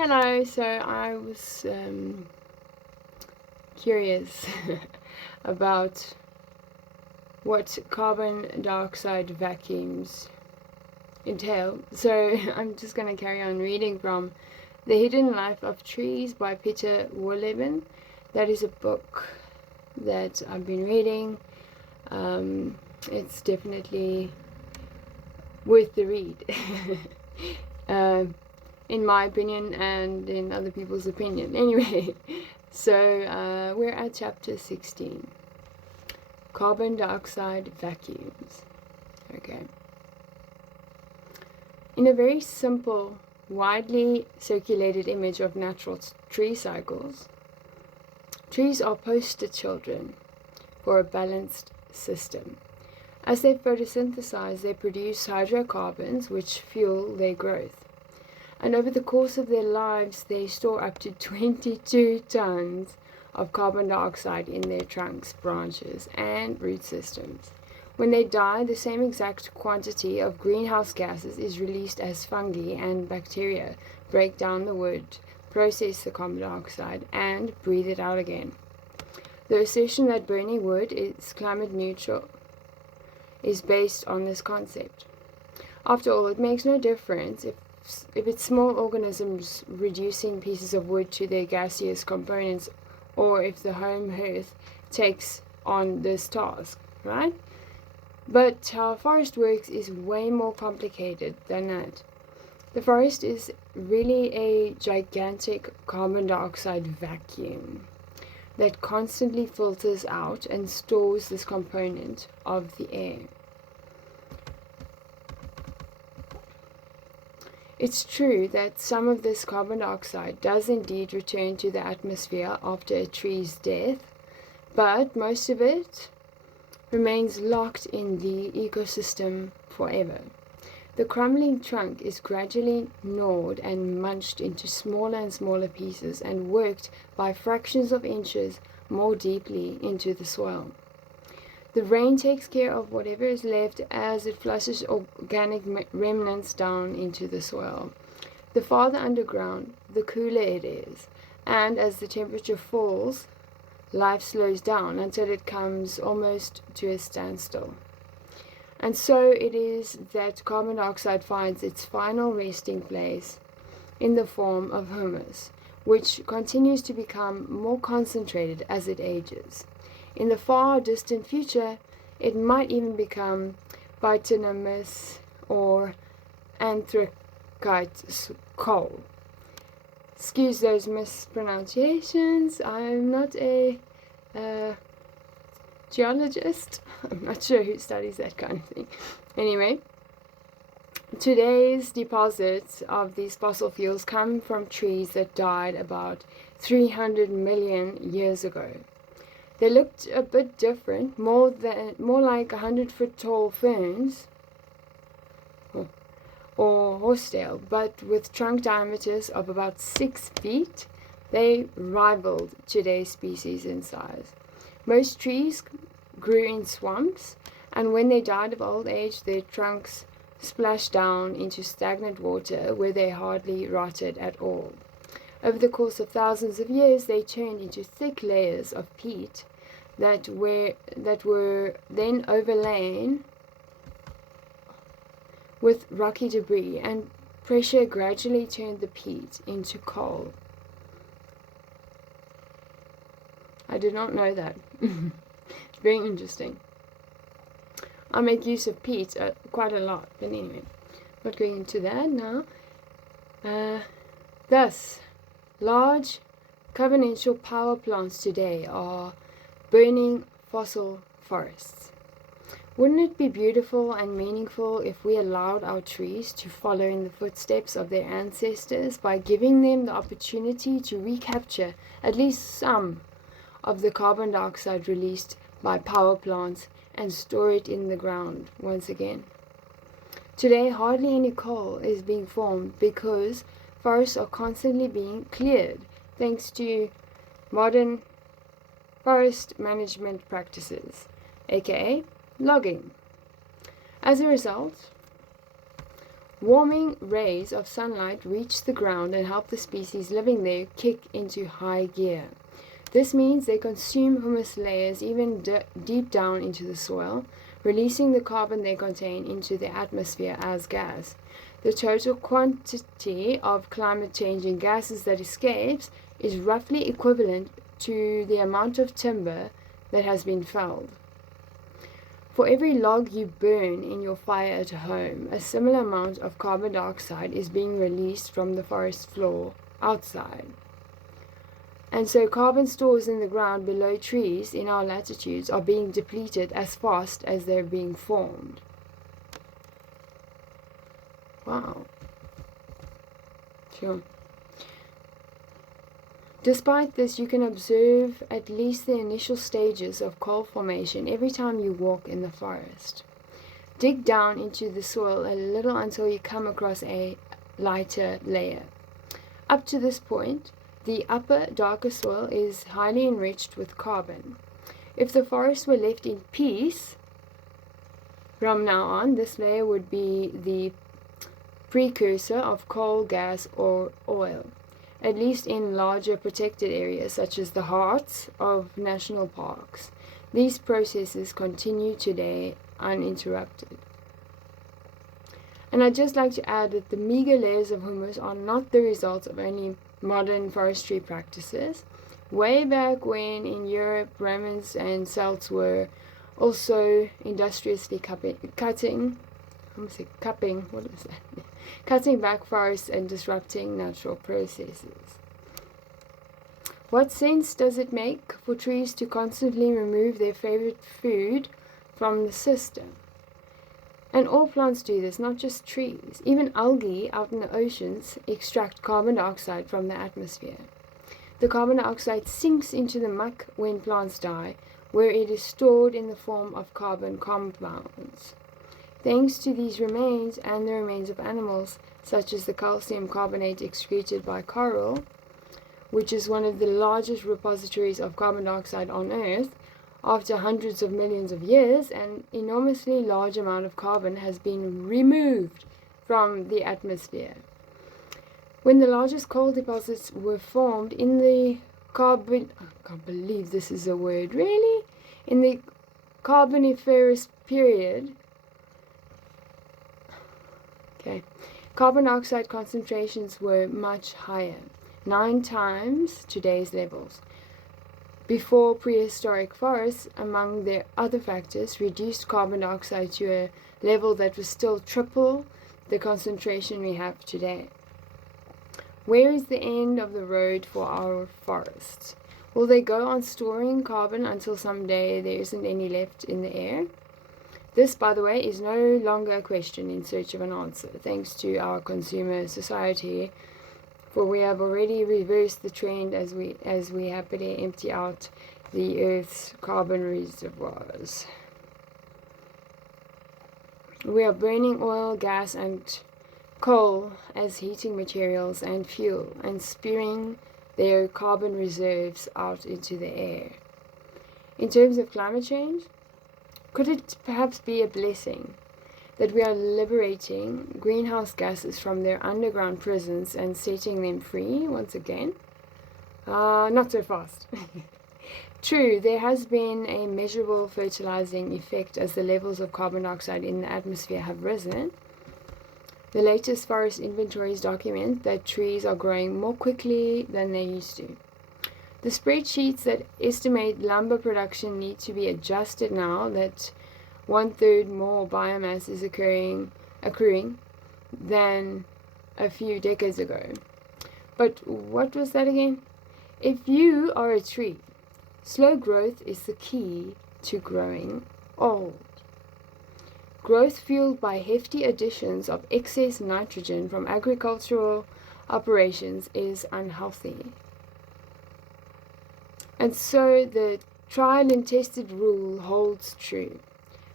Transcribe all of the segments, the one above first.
Hello, so I was curious about what carbon dioxide vacuums entail. So I'm just going to carry on reading from The Hidden Life of Trees by Peter Wohlleben. That is a book that I've been reading. It's definitely worth the read. In my opinion and in other people's opinion. Anyway, so we're at chapter 16. Carbon dioxide vacuums. Okay. In a very simple, widely circulated image of natural tree cycles, trees are poster children for a balanced system. As they photosynthesize, they produce hydrocarbons which fuel their growth. And over the course of their lives, they store up to 22 tons of carbon dioxide in their trunks, branches, and root systems. When they die, the same exact quantity of greenhouse gases is released as fungi and bacteria break down the wood, process the carbon dioxide, and breathe it out again. The assertion that burning wood is climate neutral is based on this concept. After all, it makes no difference if it's small organisms reducing pieces of wood to their gaseous components, or if the home hearth takes on this task, right? But how a forest works is way more complicated than that. The forest is really a gigantic carbon dioxide vacuum that constantly filters out and stores this component of the air. It's true that some of this carbon dioxide does indeed return to the atmosphere after a tree's death, but most of it remains locked in the ecosystem forever. The crumbling trunk is gradually gnawed and munched into smaller and smaller pieces and worked by fractions of inches more deeply into the soil. The rain takes care of whatever is left as it flushes organic remnants down into the soil. The farther underground, the cooler it is, and as the temperature falls, life slows down until it comes almost to a standstill. And so it is that carbon dioxide finds its final resting place in the form of humus, which continues to become more concentrated as it ages. In the far distant future, it might even become bituminous or anthracite coal. Excuse those mispronunciations. I'm not a geologist. I'm not sure who studies that kind of thing. Anyway, today's deposits of these fossil fuels come from trees that died about 300 million years ago. They looked a bit different, more like 100-foot tall ferns or horsetail, but with trunk diameters of about 6 feet. They rivaled today's species in size. Most trees grew in swamps, and when they died of old age, their trunks splashed down into stagnant water where they hardly rotted at all. Over the course of thousands of years, they turned into thick layers of peat that were then overlain with rocky debris, and pressure gradually turned the peat into coal. I did not know that. Very interesting. I make use of peat quite a lot, but anyway, not going into that now. Thus, large conventional power plants today are burning fossil forests. Wouldn't it be beautiful and meaningful if we allowed our trees to follow in the footsteps of their ancestors by giving them the opportunity to recapture at least some of the carbon dioxide released by power plants and store it in the ground once again? Today, hardly any coal is being formed because forests are constantly being cleared thanks to modern forest management practices, aka logging. As a result, Warming rays of sunlight reach the ground and help the species living there kick into high gear. This means they consume humus layers even deep down into the soil, releasing the carbon they contain into the atmosphere as gas. The total quantity of climate-changing gases that escapes is roughly equivalent to the amount of timber that has been felled. For every log you burn in your fire at home, a similar amount of carbon dioxide is being released from the forest floor outside. And so carbon stores in the ground below trees in our latitudes are being depleted as fast as they're being formed. Wow. Sure. Despite this, you can observe at least the initial stages of coal formation every time you walk in the forest. Dig down into the soil a little until you come across a lighter layer. Up to this point, the upper, darker soil is highly enriched with carbon. If the forest were left in peace, from now on, this layer would be the precursor of coal, gas, or oil, at least in larger protected areas such as the hearts of national parks. These processes continue today uninterrupted. And I'd just like to add that the meager layers of humus are not the result of only modern forestry practices. Way back when in Europe, Romans and Celts were also industriously cutting back forests and disrupting natural processes. What sense does it make for trees to constantly remove their favorite food from the system? And all plants do this, not just trees. Even algae out in the oceans extract carbon dioxide from the atmosphere. The carbon dioxide sinks into the muck when plants die, where it is stored in the form of carbon compounds. Thanks to these remains and the remains of animals, such as the calcium carbonate excreted by coral, which is one of the largest repositories of carbon dioxide on Earth, after hundreds of millions of years, an enormously large amount of carbon has been removed from the atmosphere. When the largest coal deposits were formed in the I can't believe this is a word, really? In the Carboniferous period, carbon dioxide concentrations were much higher, 9 times today's levels. Before prehistoric forests, among their other factors, reduced carbon dioxide to a level that was still triple the concentration we have today. Where is the end of the road for our forests? Will they go on storing carbon until someday there isn't any left in the air? This, by the way, is no longer a question in search of an answer, thanks to our consumer society, for we have already reversed the trend as we happily empty out the Earth's carbon reservoirs. We are burning oil, gas, and coal as heating materials and fuel, and spewing their carbon reserves out into the air. In terms of climate change, could it perhaps be a blessing that we are liberating greenhouse gases from their underground prisons and setting them free once again? Not so fast. True, there has been a measurable fertilizing effect as the levels of carbon dioxide in the atmosphere have risen. The latest forest inventories document that trees are growing more quickly than they used to. The spreadsheets that estimate lumber production need to be adjusted now that 1/3 more biomass is accruing than a few decades ago. But what was that again? If you are a tree, slow growth is the key to growing old. Growth fueled by hefty additions of excess nitrogen from agricultural operations is unhealthy. And so the tried and tested rule holds true.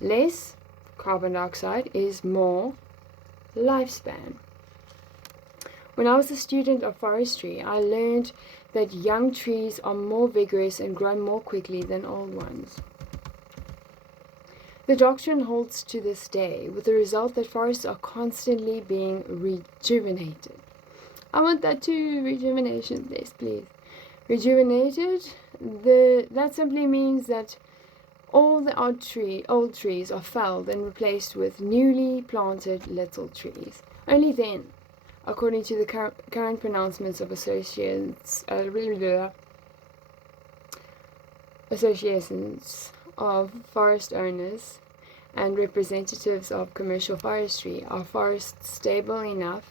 Less carbon dioxide is more lifespan. When I was a student of forestry, I learned that young trees are more vigorous and grow more quickly than old ones. The doctrine holds to this day, with the result that forests are constantly being rejuvenated. I want that too, rejuvenation, yes, please. Rejuvenated, that simply means that all the old trees are felled and replaced with newly planted little trees. Only then, according to the current pronouncements of associations of forest owners and representatives of commercial forestry, are forests stable enough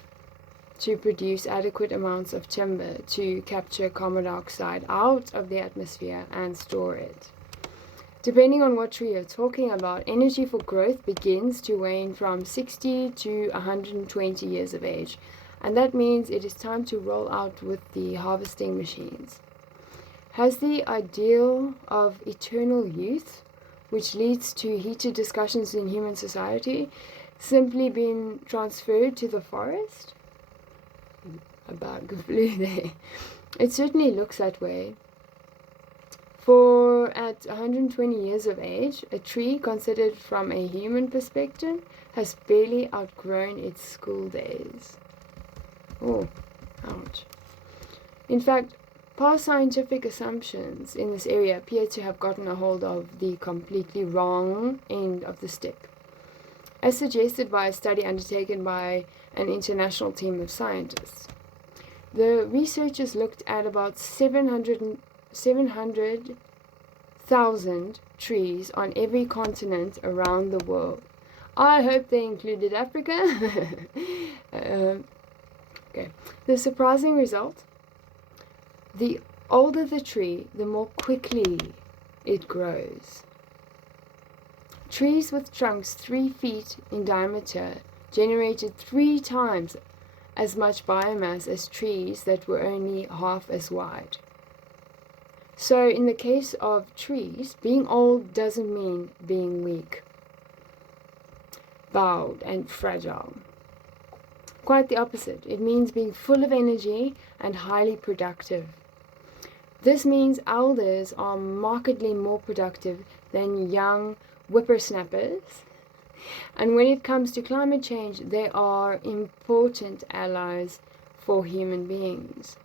to produce adequate amounts of timber to capture carbon dioxide out of the atmosphere and store it. Depending on what tree you're talking about, energy for growth begins to wane from 60 to 120 years of age, and that means it is time to roll out with the harvesting machines. Has the ideal of eternal youth, which leads to heated discussions in human society, simply been transferred to the forest? A bag of blue there. It certainly looks that way. For at 120 years of age, a tree considered from a human perspective has barely outgrown its school days. Oh, ouch. In fact, past scientific assumptions in this area appear to have gotten a hold of the completely wrong end of the stick. As suggested by a study undertaken by an international team of scientists, the researchers looked at about 700,000 trees on every continent around the world. I hope they included Africa. Okay. The surprising result: the older the tree, the more quickly it grows. Trees with trunks 3 feet in diameter generated 3 times as much biomass as trees that were only half as wide. So in the case of trees, being old doesn't mean being weak, bowed and fragile. Quite the opposite. It means being full of energy and highly productive. This means elders are markedly more productive than young whippersnappers. And when it comes to climate change, they are important allies for human beings.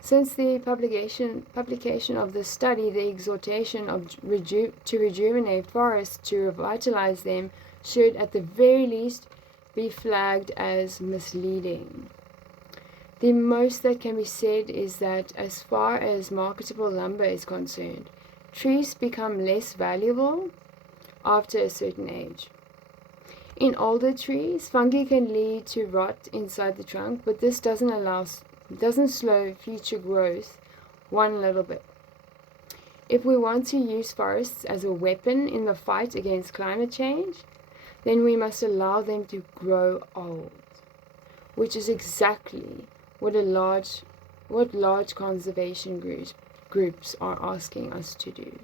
Since the publication of this study, the exhortation to rejuvenate forests, to revitalize them, should at the very least be flagged as misleading. The most that can be said is that as far as marketable lumber is concerned, trees become less valuable after a certain age. In older trees, fungi can lead to rot inside the trunk, but this doesn't slow future growth one little bit. If we want to use forests as a weapon in the fight against climate change, then we must allow them to grow old, which is exactly what large conservation groups are asking us to do.